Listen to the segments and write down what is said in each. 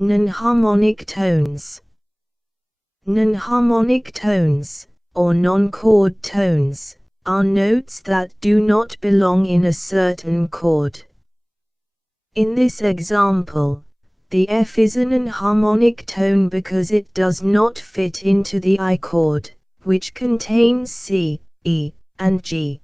Non-harmonic tones. Non-harmonic tones, or non-chord tones, are notes that do not belong in a certain chord. In this example, the F is an non-harmonic tone because it does not fit into the I chord, which contains C, E, and G.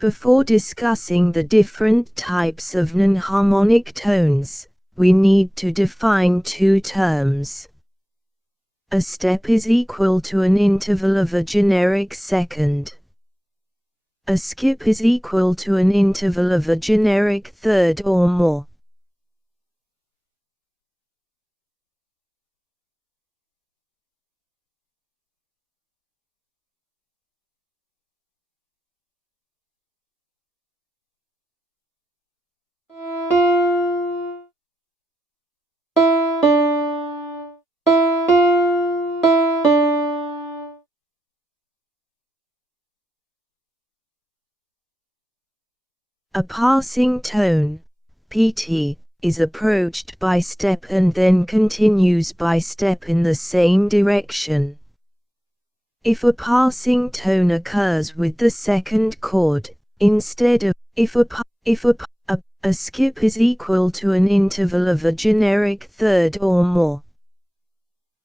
Before discussing the different types of non-harmonic tones, we need to define two terms. A step is equal to an interval of a generic second. A skip is equal to an interval of a generic third or more. A passing tone, PT, is approached by step and then continues by step in the same direction. If a passing tone occurs with the second chord, instead of a skip is equal to an interval of a generic third or more.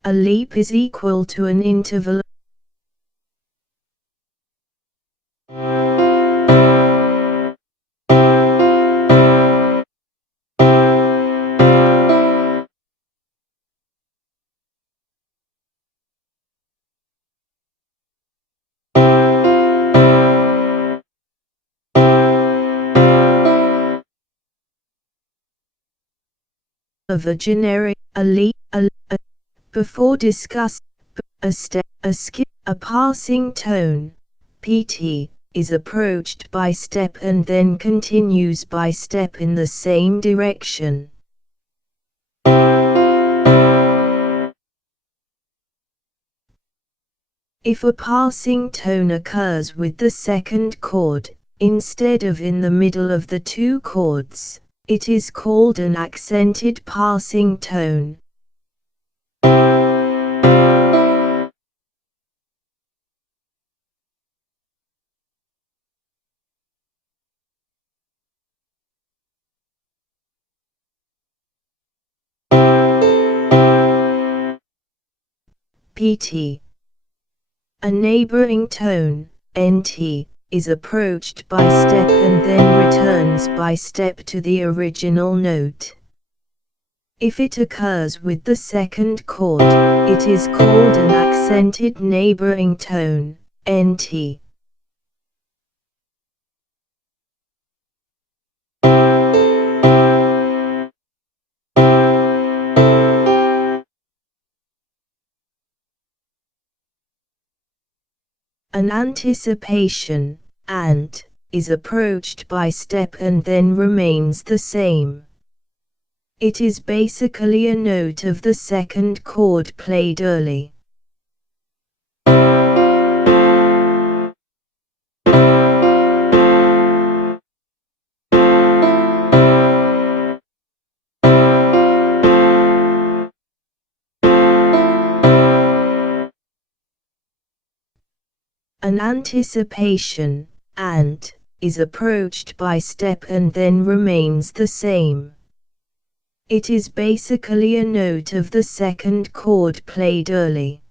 A leap is equal to an interval of a generic, before discuss, a step, a skip, a passing tone, PT, is approached by step and then continues by step in the same direction. If a passing tone occurs with the second chord, instead of in the middle of the two chords, it is called an accented passing tone. PT. A neighboring tone, NT, is approached by step and then returns by step to the original note. If it occurs with the second chord, it is called an accented neighboring tone, NT. An anticipation, ANT, is approached by step and then remains the same. It is basically a note of the second chord played early. An anticipation, ANT, is approached by step and then remains the same. It is basically a note of the second chord played early.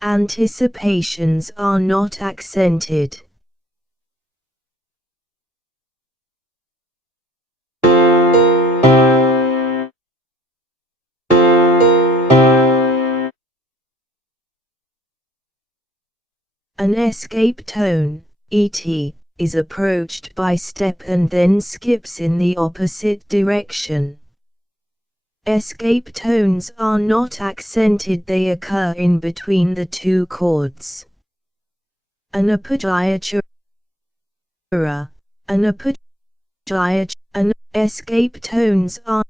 Anticipations are not accented. An escape tone, ET, is approached by step and then skips in the opposite direction. Escape tones are not accented, they occur in between the two chords. An escape tones are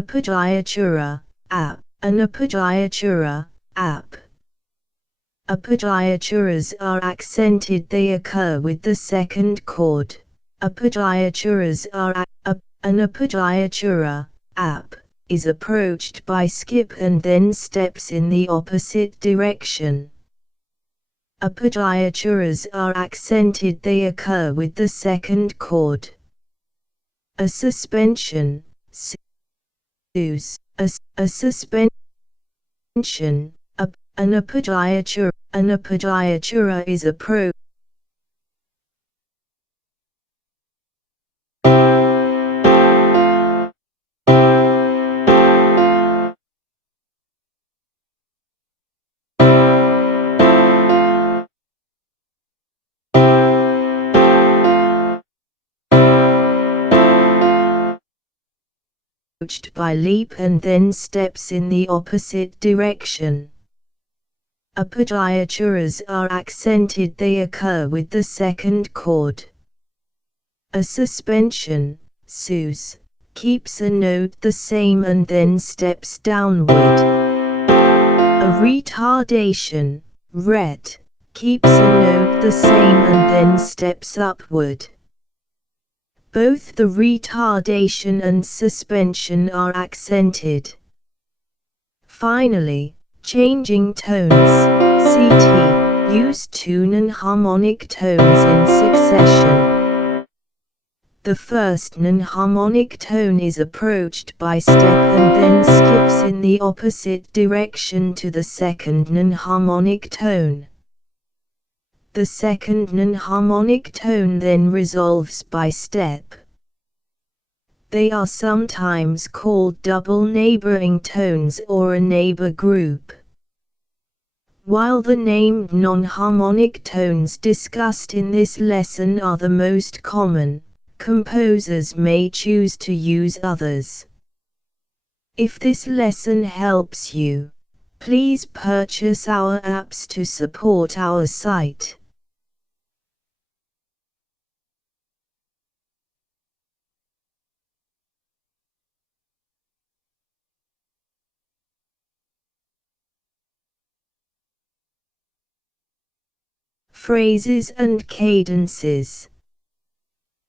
appoggiatura, app. An appoggiatura, app. Appoggiaturas are accented, they occur with the second chord. Appoggiaturas are an appoggiatura, app, is approached by skip and then steps in the opposite direction. Appoggiaturas are accented, they occur with the second chord. A suspension, a suspension, an appoggiatura is approached by leap and then steps in the opposite direction. Appoggiaturas are accented, they occur with the second chord. A suspension, sus, keeps a note the same and then steps downward. A retardation, ret, keeps a note the same and then steps upward. Both the retardation and suspension are accented. Finally, changing tones, CT, use two non-harmonic tones in succession. The first non-harmonic tone is approached by step and then skips in the opposite direction to the second non-harmonic tone. The second non-harmonic tone then resolves by step. They are sometimes called double neighboring tones or a neighbor group. While the named non-harmonic tones discussed in this lesson are the most common, composers may choose to use others. If this lesson helps you, please purchase our apps to support our site. Phrases and cadences.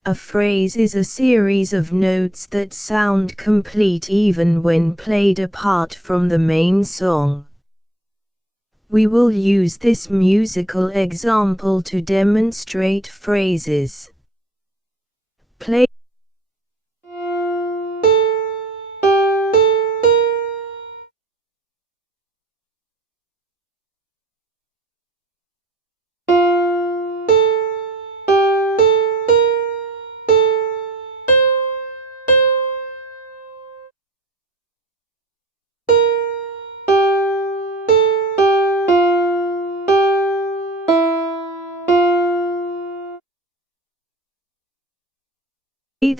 A phrase is a series of notes that sound complete even when played apart from the main song. We will use this musical example to demonstrate phrases. Play.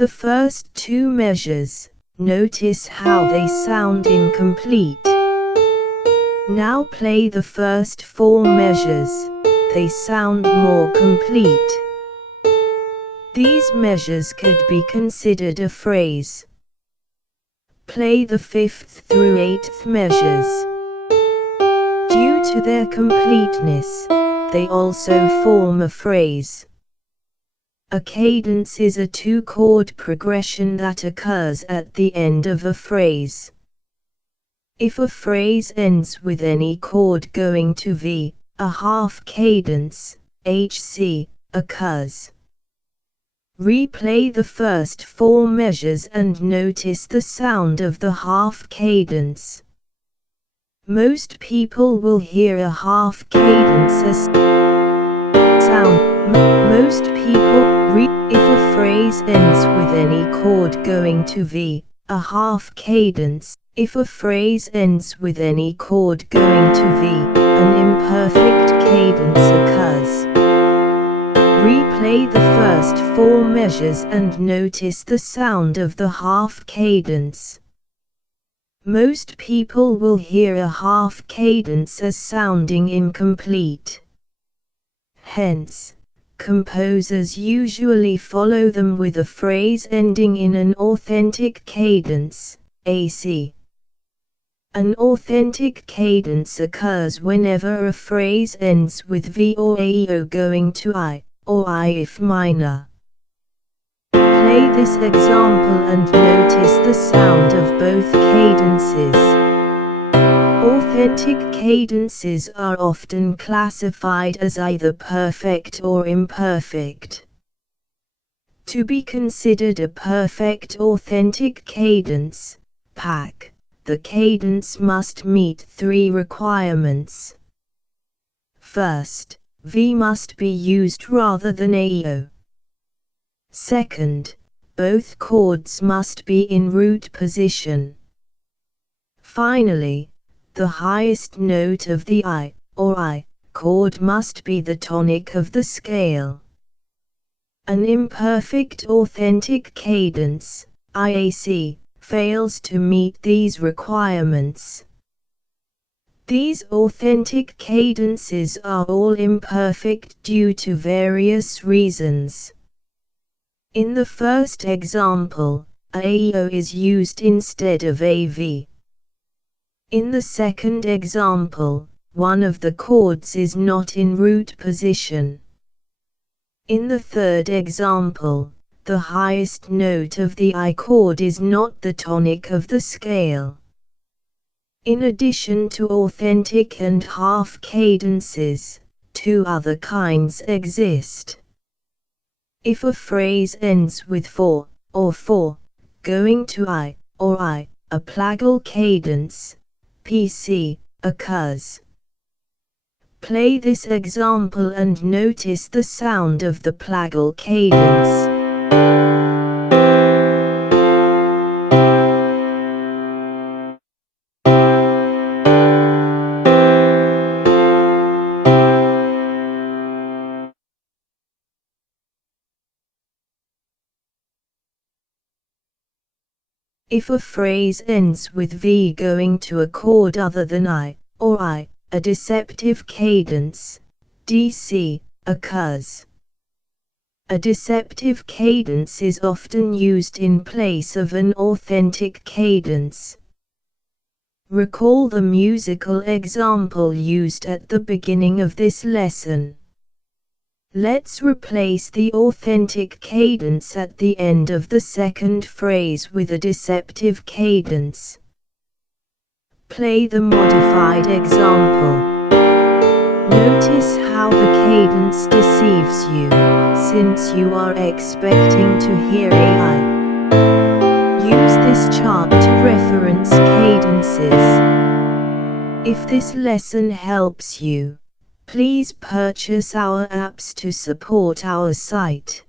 The first two measures, notice how they sound incomplete. Now play the first four measures, they sound more complete. These measures could be considered a phrase. Play the fifth through eighth measures. Due to their completeness, they also form a phrase. A cadence is a two-chord progression that occurs at the end of a phrase. If a phrase ends with any chord going to V, a half cadence, HC, occurs. Replay the first four measures and notice the sound of the half cadence. Most people will hear a half cadence as sound. Most people if a phrase ends with any chord going to V, A half cadence. If a phrase ends with any chord going to V, an imperfect cadence occurs. Replay the first 4 measures and notice the sound of the half cadence. Most people will hear a half cadence as sounding incomplete. Hence, composers usually follow them with a phrase ending in an authentic cadence, AC. An authentic cadence occurs whenever a phrase ends with V or AO going to I, or I if minor. Play this example and notice the sound of both cadences. Authentic cadences are often classified as either perfect or imperfect. To be considered a perfect authentic cadence, PAC, the cadence must meet 3 requirements. First, V must be used rather than AO. Second, both chords must be in root position. Finally, the highest note of the I, or I, chord must be the tonic of the scale. An imperfect authentic cadence, IAC, fails to meet these requirements. These authentic cadences are all imperfect due to various reasons. In the first example, AO is used instead of AV. In the second example, one of the chords is not in root position. In the third example, the highest note of the I chord is not the tonic of the scale. In addition to authentic and half cadences, 2 other kinds exist. If a phrase ends with 4, or 4, going to I, or I, a plagal cadence, PC, occurs. Play this example and notice the sound of the plagal cadence. If a phrase ends with V going to a chord other than I, or I, a deceptive cadence, DC, occurs. A deceptive cadence is often used in place of an authentic cadence. Recall the musical example used at the beginning of this lesson. Let's replace the authentic cadence at the end of the second phrase with a deceptive cadence. Play the modified example. Notice how the cadence deceives you, since you are expecting to hear AI. Use this chart to reference cadences. If this lesson helps you, please purchase our apps to support our site.